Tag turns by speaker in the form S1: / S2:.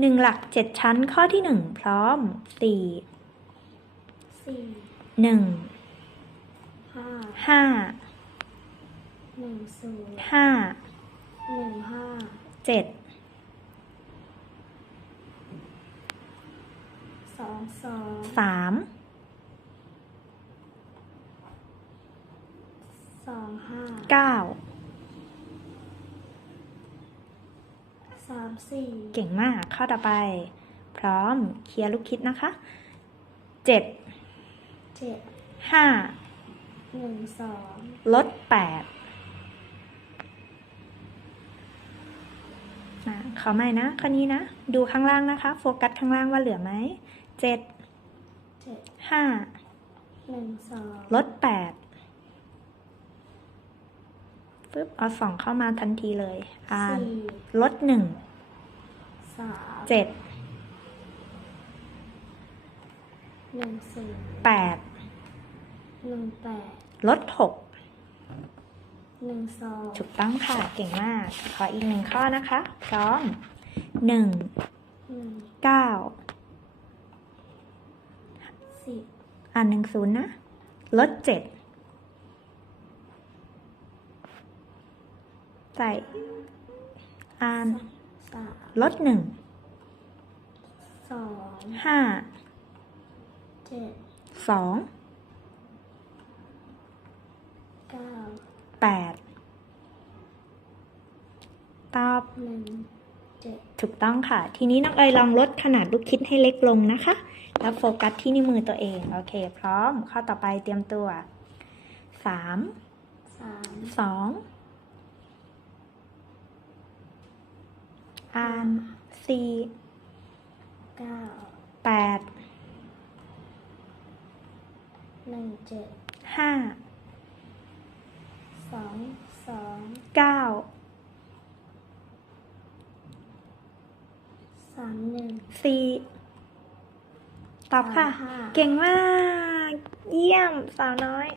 S1: หนึ่งหลักเจ็ดชั้นข้อที่หนึ่งพร้อมสี่
S2: สี่
S1: หนึ่ง
S2: ห้า
S1: ห้า
S2: หนึ่งศูนย์
S1: ห้า
S2: หนึ่งห้า
S1: เจ็ด
S2: สองสอง
S1: สาม
S2: สองห้า
S1: เก้า
S2: สามสี่
S1: เก่งมากข้อต่อไป พร้อมเคลียร์ลูกคิดนะคะเจ็ด
S2: เจ็ด
S1: ห้า
S2: หนึ่งสอง
S1: ลดแปดนะขอใหม่นะข้อนี้นะ ดูข้างล่างนะคะ โฟกัสข้างล่างว่าเหลือไหมเจ็ด
S2: เจ็ด
S1: ห้า
S2: หนึ่งสอง
S1: ลดแปด ปึ๊บเอาสองเข้ามาทันทีเลยอ่าน
S2: สี่
S1: ลดหนึ่ง
S2: สาม
S1: เจ็ด
S2: หนึ่งสี่
S1: แปด
S2: หนึ่งแปด
S1: ลดหก
S2: หนึ่งสอง
S1: ถูกต้องค่ะเก่งมาก ขออีกหนึ่งข้อนะคะพร้อมหนึ่ง
S2: หนึ่ง
S1: เก้า
S2: สิบ
S1: อ่านหนึ่งศูนย์นะ ลดเจ็ด ใส่อ่าน
S2: สาม
S1: ลดหนึ่ง
S2: สอง
S1: ห้า
S2: เจ็ด
S1: สอง
S2: เก้า
S1: แปดตอบ
S2: หนึ่งเจ็ด
S1: ถูกต้องค่ะ ทีนี้น้องเอยลองลดขนาดลูกคิดให้เล็กลงนะคะ แล้วโฟกัสที่นิ้วมือตัวเอง โอเค พร้อม ข้อต่อไปเตรียมตัวสาม
S2: สาม
S1: สอง อ่านสี่
S2: เก้า
S1: แปด
S2: หนึ่งเจ็ด
S1: ห้า
S2: สองสอง
S1: เก้า
S2: สามหนึ่ง
S1: สี่ตอบค่ะ
S2: สามห้า
S1: เก่งมาก เยี่ยมสาวน้อย